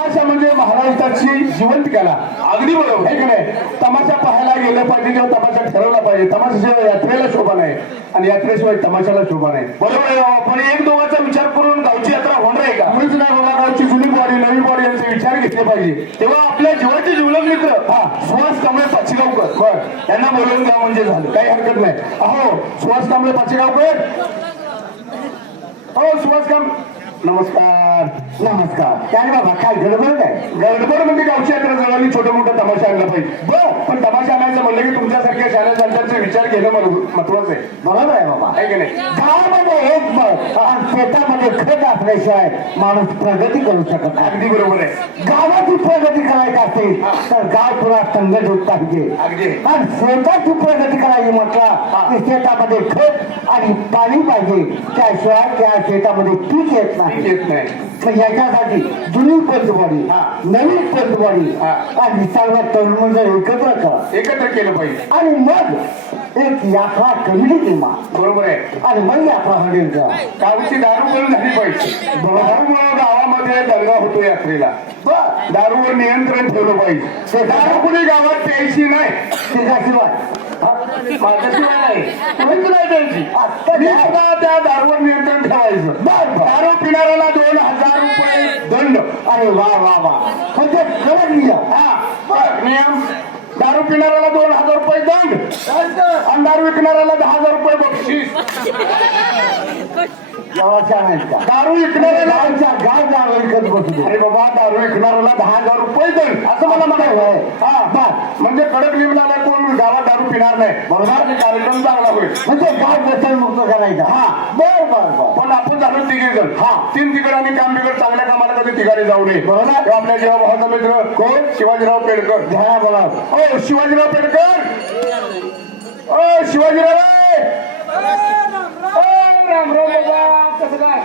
तमाशा म्हणजे महाराष्ट्राची जिवंत कला. अगदी बरोबर. आहे की नाही? तमाशा पाहायला गेलं पाहिजे किंवा तमाशा ठरवला पाहिजे. तमाशाशिवाय यात्रेला शोभा नाही. आणि यात्रेशिवाय तमाशाला शोभा नाही. बरोबर आहे हो. पण एक दोघांचा विचार करून गावची यात्रा होणार आहे का? मुळीच नाही बाबा गावची जुनी बॉडी नवी बॉडी यांचे विचार घेतले पाहिजे. तेव्हा आपल्या जीवाचे जीवलग मित्र. हा सुहास कांबळे पाचेगावकर. बर. यांना बोलवून द्या म्हणजे झालं. काही हरकत नाही. अहो सुहास कांबळे पाचेगावकर. हो सुहास कांबळे नमस्कार नमस्कार. काय बाबा काय गडबड काय गडबड म्हणजे गावची जवळ छोटं मोठं तमाशा आणलं पाहिजे. बरं पण तमाशा आणायचं म्हणलं की तुमच्यासारख्या शाळा चालत्यांचे विचार घेणं महत्व- महत्वाचं आहे. बरोबर आहे बाबा आहे की नाही? गावामध्ये एक मत आणि शेतामध्ये खत असल्याशिवाय माणूस प्रगती करू शकत नाही. अगदी बरोबर आहे. गावाची प्रगती करायची असेल तर गाव थोडा संघटित पाहिजे अगदी. आणि शेताची प्रगती करायची म्हटलं की शेतामध्ये खत आणि पाणी पाहिजे. त्याशिवाय त्या शेतामध्ये पीक येत नाही. पीक येत नाही. मग याच्यासाठी जुनी पंचवाडी हा. नवीन पंचवाडी हा. आणि सर्व तरुण मंडळ एकत्र करा. एकत्र केलं पाहिजे. आणि मग एक यात्रा कमिटी निर्माण बरोबर आहे. आणि मग यात्रा हंडेल गावची दारू बंद झाली पाहिजे दारूमुळे गावामध्ये दंगा होतो यात्रेला. बरं दारूवर नियंत्रण ठेवलं पाहिजे. ते दारू कुणी गावात प्यायची नाही. त्याच्याशिवाय माझ्याशिवाय नाही. कुणीच नाही द्यायची आता मी काय? सुद्धा त्या दारूवर नियंत्रण ठेवायचं. दारू पिणाऱ्याला दोन हजार रुपये दंड. अरे वा वा वा. म्हणजे नियम. हा. बरं, नियम. दारू पिणाऱ्याला दोन हजार रुपये दंड आणि दारू विकणाऱ्याला दहा हजार रुपये बक्षीस. दारू विकणाऱ्याला गावच्या गाव गाव विकत बसू अरे बाबा दारू विकणाऱ्याला दहा हजार रुपये दंड असं मला म्हणायचं. हा बर म्हणजे कडक नियमनाला कोण? गावात दारू पिणार नाही. बरोबर. कार्यक्रम चांगला होईल. म्हणजे गाव व्यसनमुक्त करायचा. हा. पण आपण झालो तिघे जण हा. तीन तिकड आणि काम बिकड चांगल्या कामाला कधी तिघाने जाऊ नये. बरोबर. आपल्या जेव्हा भावाचा मित्र कोण? शिवाजीराव पेडकर. घ्या बोला ओ शिवाजीराव पेडकर! ओ शिवाजीराव! रे! ओ, राम राम बाबा कसं काय?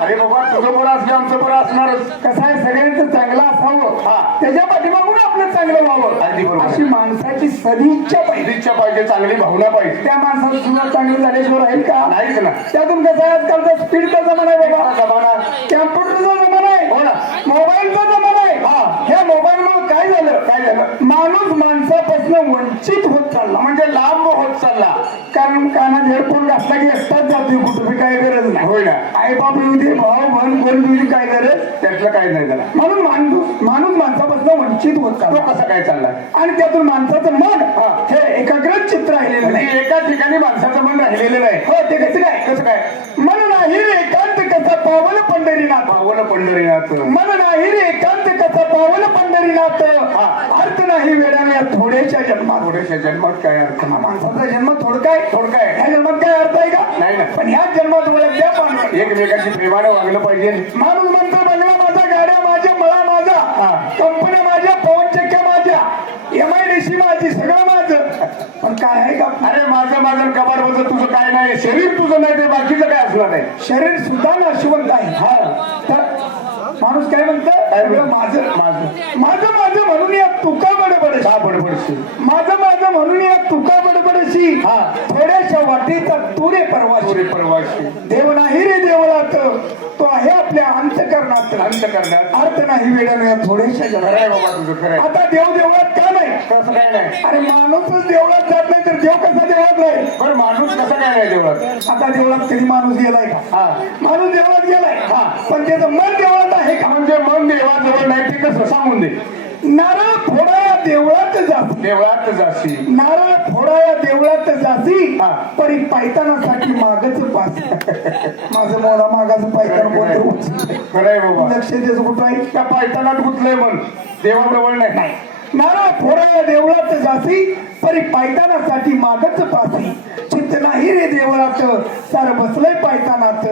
अरे बाबा तुझं बरं असलं आमचं बरं असणारच. कसं आहे? सगळ्यांचं चांगलं असावं. हा. त्याच्या पाठीमागून आपलं चांगलं व्हावं. अगदी बरोबर. अशी माणसाची सदिच्छा पाहिजे इच्छा पाहिजे चांगली भावना पाहिजे. त्या माणसाचं सुद्धा चांगलं झाल्याशिवाय राहील का? नाहीच ना. त्यातून कसं आहे आजकालचा स्पीडचा जमाना आहे बाबा जमाना? कॅम्प्युटरचा जमाना आहे. हो ना. मोबाईलचा जमाना आहे. हा. ह्या मोबाईलमुळे काय झालं काय झालं? माणूस माणसापासून वंचित होत चालला म्हणजे लांब होत चालला. कारण कानात हेडफोन घातला की एकटाच जातोय कुठं काय गरज नाही. होय ना. आई बाप येऊ दे भाऊ कोण येऊ दे काय गरज? त्यातलं काही नाही त्याला. म्हणून माणूस माणूस माणसापासून वंचित होत चालला. कसा काय चाललाय आणि त्यातून माणसाचं मन हा. हे एकाग्र चित्र राहिलेलं नाही. म्हणजे एका ठिकाणी माणसाचं मन राहिलेलं नाही. हो ते कसं काय? कसं काय? मन नाही एकांत कसा पावन पंढरीनाथ. पावन पंढरीनाथ. मन नाही रे एकांत कसा पावन पंढरीनाथ. नाही वेळाने थोड्याच्या जन्मात. थोड्याशा जन्मात काय अर्थ नाही. माणसाचा जन्म थोडका आहे थोडं काय ह्या जन्मात काय अर्थ आहे का? नाही ना. पण ह्या जन्मात ओळख द्या पांडव एकमेकांशी प्रेमानं वागलं पाहिजे. माणूस म्हणतो बंगला माझा गाड्या माझ्या मळा माझा. कंपन्या माझ्या पवन चक्क्या माझ्या एम आय डी सी माझी सगळं माझं. पण काय आहे का? अरे माझं माझं कबाड बघ तुझं काय नाही. शरीर तुझं नाही ते बाकीचं काय असणार नाही. शरीर सुद्धा नाशिवंत आहे. हा. तर माणूस काय म्हणतो? माझं माझं. माझं माझं म्हणून या तुका बडबड का बडबडशील माझं माझं म्हणून या तुका बडबडशी. हा. थोड्याशा वाटेचा तुरे परवाशी. पुरे परवाशी. देव नाही रे देवळात. तो आहे आपल्या अंतकरणात. अंत करण्यात अर्थ नाही वेळानं या थोड्याशा बाबा तुझं खरं आहे. आता देव देवळात का नाही? तसं काय नाही? अरे माणूसच देवळात जात नाही तर देव कसा देवळात राहील? बरं माणूस कसं काय नाही देवळात? आता देवळात कधी माणूस गेलाय का? हा. माणूस देवळात गेलाय. हा. पण त्याचं मन देवळात आहे का? म्हणजे मन देवाजवळ नाही ते कसं? सांगून दे. नारळ फोडा या देवळात जासी. देवळात जाशी नारळ फोडा या देवळात जासी. हा. परी पायतानासाठी मागच पास. माझं मोडा मागाचं पायतान कोणतं खरं आहे बाबा. लक्ष द्यायचं कुठं आहे? त्या पायतानात गुतलंय मन देवाजवळ नाही. नारळ फोडा या देवळात जासी. परी पायतानासाठी मागच पासी. चित्त नाही रे देवळात. सार बसलंय पायतानात.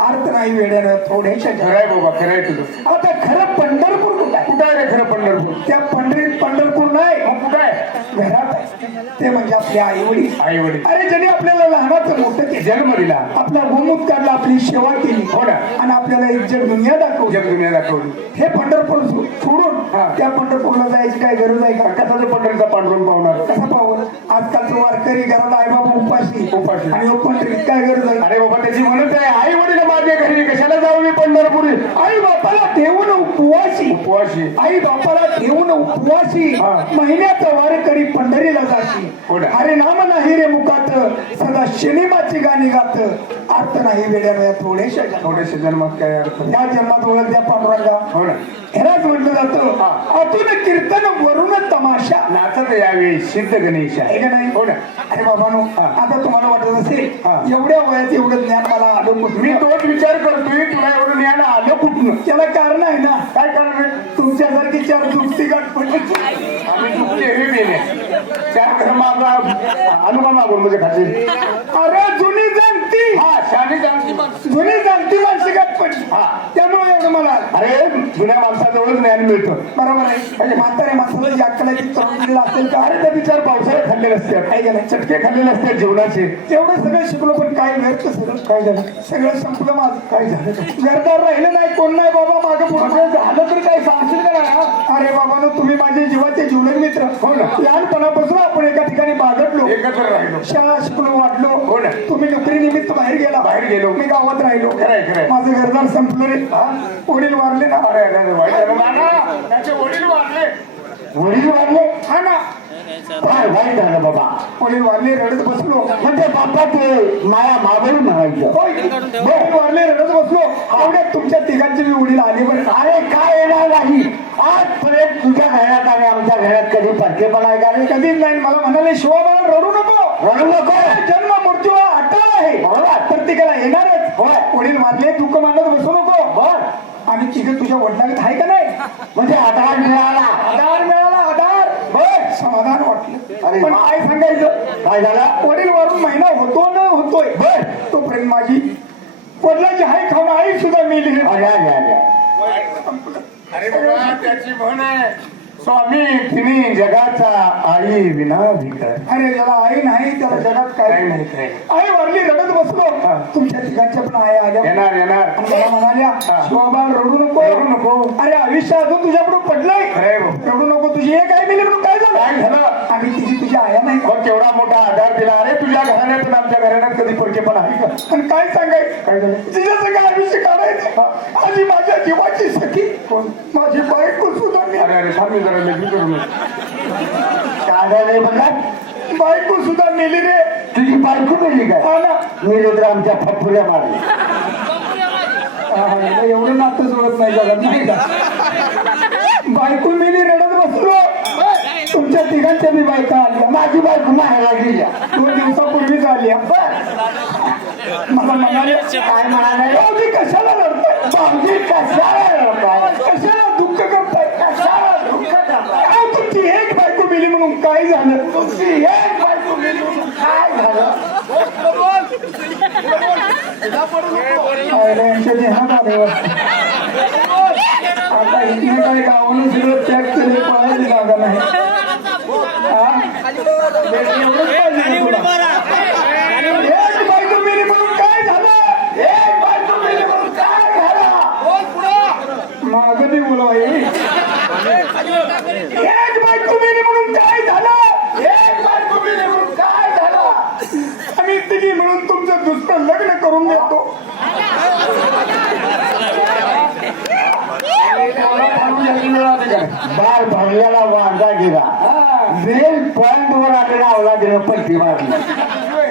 अर्थ नाही वेड्यानं. थोड्याशा खरं आहे बाबा खरं आहे तुझं. आता खरं पंढरपूर कुठं आहे कुठं आहे रे खरं पंढरपूर त्या पंढरीत पंढरपूर नाही मग कुठं आहे घरात आहे ते म्हणजे आपले आई वडील आई वडील अरे ज्यांनी आपल्याला लहानाचं मोठं केलं. जन्म दिला आपला गोमुख काढला आपली सेवा केली. हो ना. आणि आपल्याला एक जग दुनिया दाखवली. जग दुनिया दाखवली. हे पंढरपूर सो- सोडून. त्या पंढरपूरला जायची काय गरज आहे का? कसा तो पंढरीचा पांडुरंग पावणार? कसा पाहून आजकालचं वारकरी घरात आई बाबा उपाशी. उपाशी. आणि पंढरीत काय गरज आहे? अरे बाबा त्याची म्हणत आहे आई वडील माझ्या घरी कशाला जाऊ मी पंढरपुरी? आई बापाला ठेवून उपवासी उपवाशी. आई बापाला ठेवून उपवासी हा. महिन्याचा वारकरी पंढरीला जाशी अरे नाम नाही रे मुखात सदा सिनेमाची गाणी गात. अर्थ नाही वेड्या थोडेशा जन्मात. थोडेसे जन्मात काय अर्थ या जन्मात ओळख द्या पांडुरंगा. हो ना. ह्यालाच म्हटलं जातं. आतून कीर्तन वरून तमाशा. नाचत यावेळी सिद्ध गणेश आहे. का नाही? हो ना. अरे बाबानो. आता तुम्हाला वाटत असेल. एवढ्या वयात एवढं ज्ञान मला आलं कुठून? मी तोच विचार करतोय तुला एवढं ज्ञान आलं कुठनं? त्याला कारण आहे ना. काय कारण? तुमच्यासारखी चार दुपटी गाठ पडली. आम्ही चुकले हे मेले. आपला हनुमान मागून म्हणजे खाते अरे जुनी जाणती हा शाणी जाणती. जुनी जाणती माणसं गाठ पडली हा. आलं. अरे जुन्या माणसाजवळ ज्ञान मिळतं. बरोबर आहे. म्हणजे म्हातारे माणसाला जी अक्कल असेल का? अरे त्या विचार पावसाळ्यात खाल्लेले असतात. काय झालं? चटके खाल्लेले असतात जेवणाचे. एवढं सगळं शिकलो पण काय व्यर्थ सगळं? काय झालं? सगळं संपलं माझं. काय झालं? घरदार राहिलं नाही कोण नाही बाबा? मागं पुढं झालं तर काय? सांगशील का? अरे बाबानो तुम्ही माझे जीवाचे जीवन मित्र. हो ना. लहानपणापासून आपण एका ठिकाणी बागडलो. एकत्र राहिलो. शाळा शिकलो वाटलो. हो ना. तुम्ही नोकरी निमित्त बाहेर गेला. बाहेर गेलो. मी गावात राहिलो. खरंय, खरंय. माझं घरदार संपलं रे. वडील वारले ना अरे अरे, वाईट झालं. नाना, त्याचे वडील वारले. वडील वाढले हा ना. फार वाईट झालं बाबा? वडील वारले रडत बसलो. म्हणजे बापा ते माया मावळी म्हणायचं. होय. वडील वारले रडत बसलो. एवढ्यात तुमच्या तिघांचे मी वडील आले बरं अरे काय येणार नाही? आजपर्यंत तुझ्या घरात आणि आमच्या घरात कधी परकेपणा आहे का रे? कधीच नाही. मला म्हणाले शिवाबाळ रडू नको. रडू नको. जन्म मृत्यू हा अटळ आहे. बरोबर. प्रत्येकाला येणारच. होय. वडील वारले दुःख मानत बसू नको. बर. आम्ही तिघं तुझ्या वडिलांत आहे का नाही? म्हणजे आधार मिळाला. आधार मिळाला आधार. बर समाधान अरे वाटलं पण वा. काय सांगायचं काय झालं? वडील वारून महिना होतो न होतोय. बर. तोपर्यंत माझी वडिलांची हाय खाऊन आई सुद्धा मेली. अरे अरे अरे. अरे बाबा त्याची म्हण आहे. स्वामी तिने जगाचा आई विना अरे याला आई नाही त्याला जगात काय नाही काय आई वारली रडत बसलो. तुमच्या तिघांच्या पण आई आल्या. येणार येणार. आणि मला म्हणाल्या. शिवाबाळ रडू नको. रडू नको. अरे आयुष्य अजून तुझ्या पुढे पडलंय. रडू नको तुझी एक आई मिली म्हणून काय झालं? काय झालं? आम्ही तिची तुझ्या आया नाही. केवढा मोठा आधार दिला अरे तुझ्या घराण्यात आणि आमच्या घराण्यात कधी पण आहे का पण काय सांगायचं काय झालं? आयुष्य काढायचं? आणि माझ्या जीवाची सखी कोण? माझी बायको सुद्धा मी अरे अरे थांब मी जरा लेखी करू नये. काय झालंय बघा. बायको सुद्धा मेली रे. तुझी बायको मिळली काय? हा ना. मी तर आमच्या फटफुल्या मारली एवढं नातं जुळत नाही जगात नाही का? बायको मेली रडत बसलो. तुमच्या तिघांच्या मी बायका आल्या. माझी बायको माहेरा गेल्या दोन दिवसापूर्वीच आल्या मला म्हणाले काय म्हणाले कशाला लढताय भाऊजी कशाला कशाला दुःख करताय? कशाला दुःख करताय? अहो, तुमची एक बायको मिली म्हणून काय झालं? तुमची एक बायको मिली म्हणून काय झालं? अरे, यांच्या आले आता इथनं काय गावानं सगळं त्याग केले पळायची जागा नाही. हा? म्हणून म्हणून काय झालं? माग नाही बोलावा एक बायको मेली म्हणून काय झालं? एक बायको मिळली म्हणून काय झालं? आम्ही तिघी म्हणून तुमचं दुसरं लग्न करून देतो. बाल भरलेला वांदा गेला. वेल पॉइंट वर आलेला आवला दिलं पलटी मारली.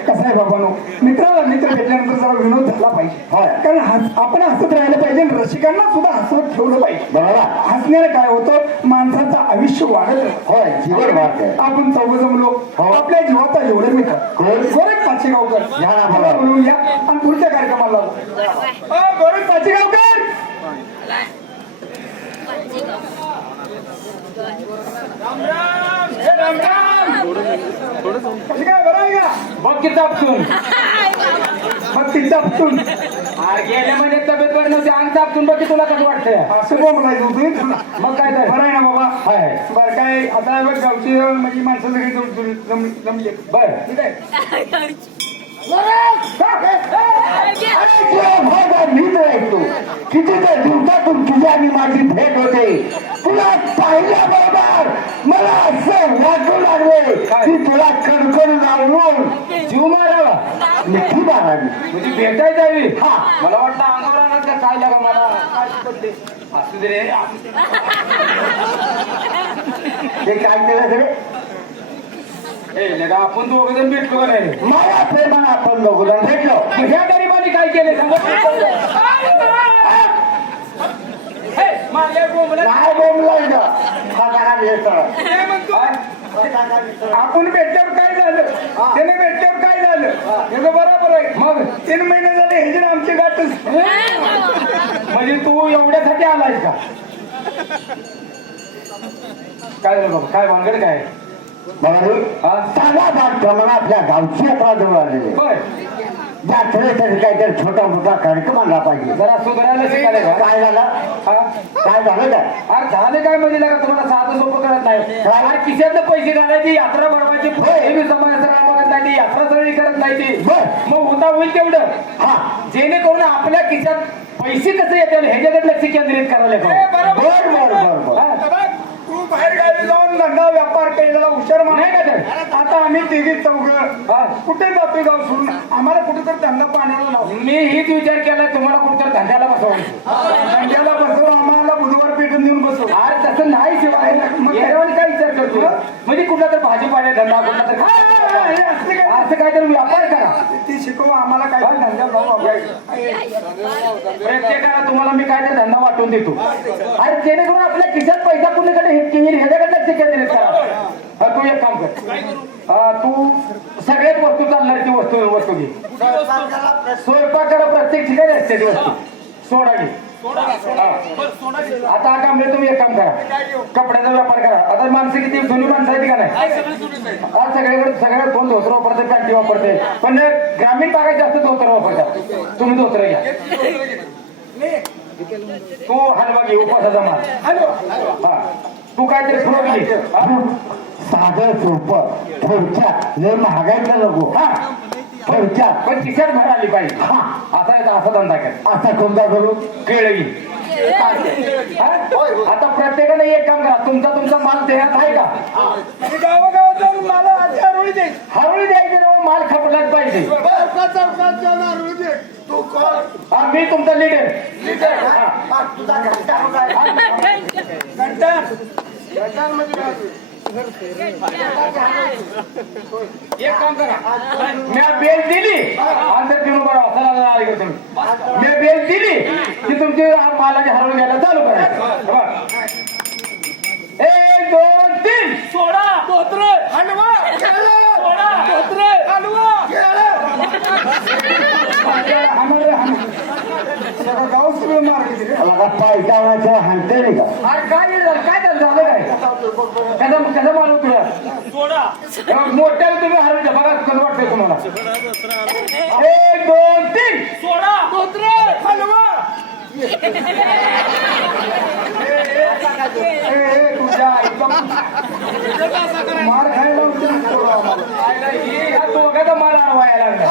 कसं आहे बाबानो? मित्राला मित्र भेटल्यानंतर जरा विनोद झाला पाहिजे. होय. कारण हस- आपण हसत राहिलं पाहिजे रसिकांना सुद्धा हसवत ठेवलं पाहिजे. बरोबर. हसण्याने काय होतं? माणसाचं आयुष्य वाढत. होय जीवन वाढतंय. आपण चौघ जमलो. हो. आपल्या जीवाचा एवढे मित्र? गोरख पाचेगावकर. या आणि पुढच्या कार्यक्रमाला गोरख पाचेगावकर. राम काय गेल्या महिन्यात तब्येत बरी नव्हती अंग तापतून बघ तुला कसं वाटतंय असं म्हणायचं होतं मग काय बरं आहे ना बाबा हाय बरं काय आता गावची म्हणजे माणसं सगळी जम- जम- जमली बर ठीक आहे कितीतर दिवसातून आणि माझी भेट होते तुला पाहिल्याबरोबर मला असं वाटू लागले की तुला कडकड लावून जीव मारावा मिठी मारावी म्हणजे भेटायला जावी हा. मला वाटतं अंगावर का काय लागा मला काय असू दे रे काय केलं सगळे आपण दोघ जण भेटलो का नाही? माझ्या प्रेमानं आपण दोघं भेटलो. मग ह्या गरीबाने काय केले? सांगा हे, माझ्या बोंबला काय बोललाय ना हा येतो काय म्हणतो? आपण भेटल्यावर काय झालं? त्याने भेटल्यावर काय झालं? हे. तर बरोबर आहे. मग तीन महिने झाले हे जे आमची गाठच. म्हणजे तू एवढ्यासाठी आलाय का? काय झालं बाबा? काय भानगड काय? चांगला बांधकामाला आपल्या गावची यात्रा जवळ आलेली होय. यात्रेसाठी काहीतरी छोटा मोठा कार्यक्रम आणला पाहिजे. जरा सुधारायला शिकायला का काय झालं? हा? काय झालं काय? अरे झाले काय म्हणजे का तुम्हाला साधं सोपं करत नाही. अरे खिशातलं पैसे घालायची यात्रा बनवायची हे बी समाजाचं काम करत नाही ती यात्रा सगळी करत नाही ती. मग होता होईल तेवढं. हा. जेणेकरून आपल्या खिशात पैसे कसे येतात ह्याच्याकडे लक्ष केंद्रित करायला पाहिजे. बरोबर बर बर बर बर. हा? जाऊन धंदा व्यापार केलेला हुशार माणूस का? आता आम्ही तिघी चौघ. कुठे जातोय गाव सोडून आम्हाला कुठेतरी धंदा पाण्याला लावू मी हीच विचार केला तुम्हाला कुठं धंद्याला बसवायचं धंद्याला बसव आम्हाला पेटून देऊन बसव अरे तसं नाही शिवाय. मग काय? येण्यावर काय विचार करतो? म्हणजे कुठला तर भाजीपाला धंदा कुठला तर हा, हा, हे असले काय? असं काहीतरी व्यापार करा. ती शिकव आम्हाला काय आपण. प्रत्येकाला तुम्हाला मी काहीतरी धंदा वाटून देतो. अरे जेणेकरून आपल्या खिशात पैसा कुणीकडे हे ह्याच्याकडे लक्ष केंद्रित करा हा, तू एक काम कर. तू सगळ्यात वस्तू चालणार ती वस्तू वस्तू घे. स्वयंपाकाला प्रत्येक ठिकाणी असते ती वस्तू. सोडा घे. आता हा काम तुम्ही एक काम करा. कपड्याचा व्यापार करा. आता माणसं किती जुनी माणसं आहेत का नाही? आज सगळ्याकडे सगळ्यात कोण धोतर वापरते पॅन्टी वापरते. पण ग्रामीण भागात जास्त धोतर वापरतात तुम्ही धोतर घ्या. तू हलवा घे उपवासाचा माल. हा. तू काहीतरी फ्रोक घे. हा? साधं सोपं. थोडक्यात लय नको. हा. थोडक्यात पण खिशात भर आली पाहिजे हा. असा आहे असा धंदा कर असा कोणता करू? केळ. घे हा? आता प्रत्येकाने एक काम करा. तुमचा तुमचा माल देण्यात आहे का? आणि गावागावात जाऊन मला आजची आरोळी दे. हरवळी द्यायची ना माल खपलाच पाहिजे. हा मी तुमचा लिडर एक काम करा. मी बेल दिली. अंतर घेऊन बरं असं आली का तुम्ही. मी बेल दिली की तुमची मालाची हरवून घ्यायला चालू करा. एक दोन तीन. सोडा. धोत्र हलवा. सोडा. धोत्र हलवा. गाव सगळं मार्ग पायजामाचं हाणते नाही का? काय झालं काय झालं झालं काय कसं कसं मारू तुला मोठ्याला तुम्ही हरवून द्या बघा कसं वाटतंय तुम्हाला. एक दोन तीन. सोडा. हलवा मार खायला दोघांचा माल व्हायला लागला.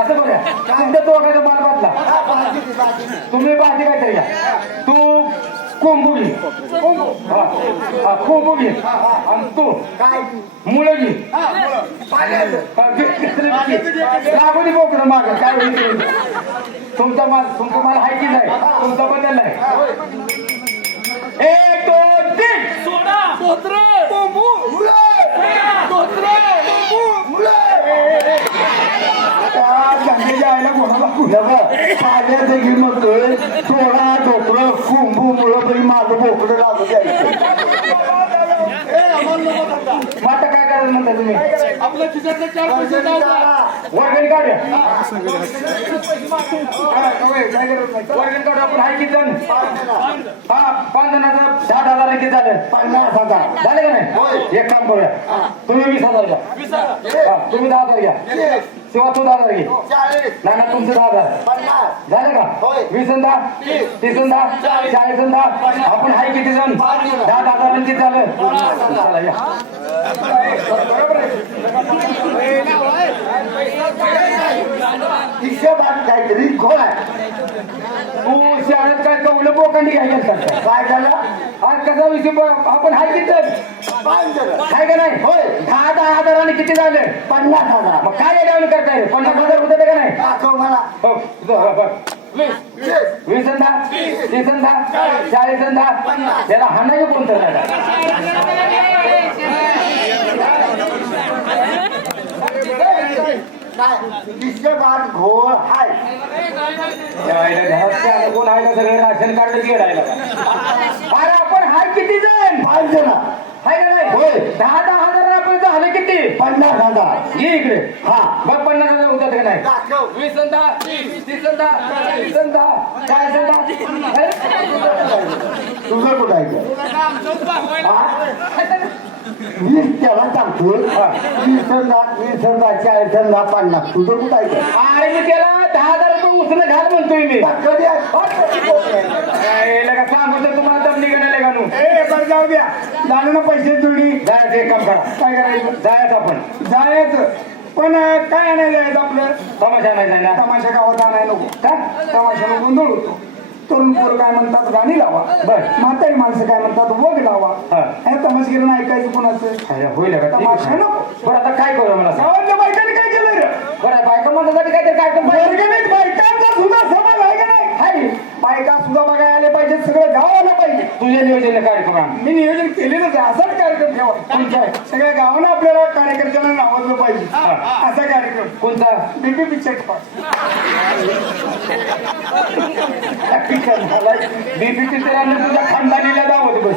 असं बघा. तुमच्या दोघांचा माल बदला. तुम्ही भाजी काय तरी घ्या. तू कोंबू घे हा, हा, कोंबू घे आणि तू काय मुलं घे पाण्याचं. हा, घे, घे, घे. लागू दे बोकडं मागं. काय. तुमचा माल तुमचा माल हाय की नाही? तुमचा बदल आहे. एक दोन तीन. सोडा. धोत्र कोंबू, मुलं. कोंबू, मुलं. त्या जंगलीच्या आईला कोणाला नवं पाण्याचं घेऊन म्हणतोय सोडा डोकरं कुंभू मुळं तरी माझं बोकडं लागू द्यायचं. मग काय करायचं म्हणता तुम्ही? आपल्या खिशातले चार पैसे. वर्गणी काढूया. वर्गणी काढू आपण हाय किती जण हा पाच जणांचं हजार किती झालं. पन्नास हजार. झाले का नाही? एक काम करूया. तुम्ही वीस हजार घ्या. तुम्ही दहा हजार घ्या. शिवा तू दहा हजार घे चाळीस ना तुमचं दहा हजार पन्नास. झालं का. वीस आणि दहा? तीस. दहा? चाळीस. दहा? आपण हाय किती जण? दहा दहा हजार किती झालं. हिशोबात काहीतरी घोळ आहे. तू शाळेत काय कवलं बोकांडी घ्यायला काय? झालं? आज कसा विषय आपण हाय किती? हाय का नाही? होय. दहा दहा हजाराने किती झाले? पन्नास हजार. मग काय डाऊन करताय? रे? पन्नास हजार होते का नाही? हो, हो, हो. वीस. दहा तीस दहा चाळीस. दहा त्याला हाणायचं कोणतं नाही काय हिशोबात घोळ हाय. घरात काय कोण आहे? का सगळं राशन कार्ड घेडायला अरे आपण हाय किती जण? पाच जण. दहा दहा हजार आपण झाले किती? पन्नास हजार. ये इकडे. हा बघ पन्नास हजार होतात का नाही? वीस आणि दहा तीस आणि दहा चाळीस आणि दहा चाळीस आणि दहा तुझं कुठं? हा? वीस त्याला सांगतो वीस हजार वीस हजार चाळीस हजार पन्नास. तुझं कुठं ते? अरे मी त्याला दहा हजार रुपये घाल म्हणतोय मी. कधी आहे? काय लगा सांगू तर तुम्हाला दम निघाले का नू ए बरं जाऊ द्या. झालं ना पैसे जोडी जायचं एक काम करा. काय करायचं? जायचं आपण. जायचं. पण काय आणायला जायचं आपलं? तमाशा नाही जायला तमाशा गावात आणायला नको. का? तमाशाला गोंधळ होतो. तरुण पोर काय म्हणतात गाणी लावा. बर. म्हातारी माणसं काय म्हणतात वग लावा. हा. तमाशगिरीनं ऐकायचं कोणाचं? अरे, होईल का तमाशा. नको. बरं आता काय करू मला. गावातल्या बायकांनी काय केलं रे? बरं बायका काहीतरी कार्यक्रम पाहिजे. वर्गणीत बायकांचा सुद्धा समाज आहे. बायका सुद्धा बघायला आले पाहिजे सगळं गाव आलं पाहिजे. तुझ्या नियोजन कार्यक्रम आण. मी नियोजन केलेलंच आहे असाच कार्यक्रम ठेवा. कोणता सगळ्या गावानं आपल्याला कार्यकर्त्यांना नावाजलं पाहिजे. असा कार्यक्रम. कोणता? बीपी पिक्चर ठेवा. बीपी पिक्चर तुझ्या खानदानीला दावत बस.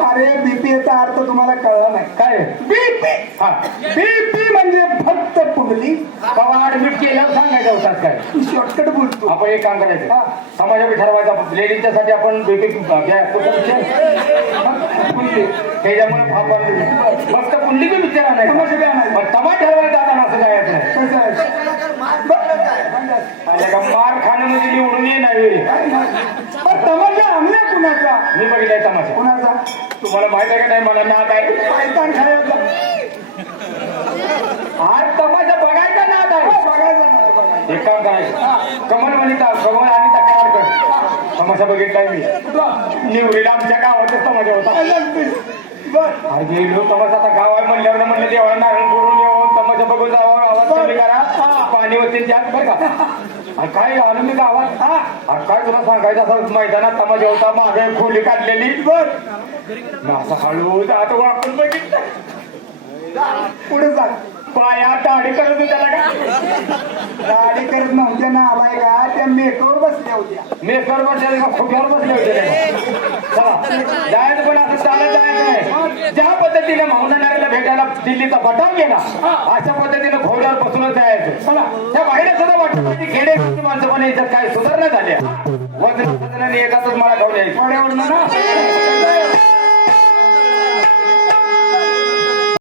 अरे बीपी याचा अर्थ तुम्हाला कळला नाही. काय? बीपी. हा. बीपी म्हणजे फक्त पुंडली. कवा ऍडमिट केल्यावर सांगायचं होतात काय? शॉर्टकट बोलतो. आपण एक काम करायचं. समाजामध्ये ठरवायचं लेडीजच्या साठी आपण बीपी त्याच्यामुळे फक्त कुंडली बी विचार. पण तमा ठरवायचं आता असं जायचं नाही? कसं आहे? आणि का मार खाणं म्हणजे निवडून ये नाही तमाशा आणल्या कुणाचा? मी बघितलाय तमाशा. कुणाचा? तुम्हाला माहीत आहे का नाही? मला नाद आहे. पायतान खायचा आज तमाशा बघायचा नाद आहे. बघायचा नाही बघायचा. एक काम करायचं. कमल वनिता कमल आणि तक्रार कर. तमाशा बघितलाय मी. निवडीला आमच्या गावातच तमाशा होता. बर अरे गेलो तमाशा आता गाव आहे म्हणल्यावर म्हणलं देवाला नारळ फोडून येऊन तमाशा बघून जावं आवाज कमी करा. पाणी वरती द्या बरं का. काय आलो मी गावात हा? अरे काय तुला सांगायचं? असं मैदानात तमाशा होता मागे खोली काढलेली. बर. असं हळू आता वाकून बघितलं. पुढे जा. पाया दाढी करत होत्या का? गाडी करत नव्हत्या ना आलाय का? त्या मेकवर बसल्या होत्या. मी सर्व खोक्यावर बसले होते चला जायचं पण असं चालत जायचं ज्या पद्धतीने माऊनाला भेटायला दिल्लीचा बटाव गेला अशा पद्धतीने घोड्यावर बसूनच जायचं. चला. त्या बाहेर सुद्धा वाटतं की खेडे माणसं पण याच्यात काय सुधारणा झाल्या. वजन येतातच मला घेऊन यायचं.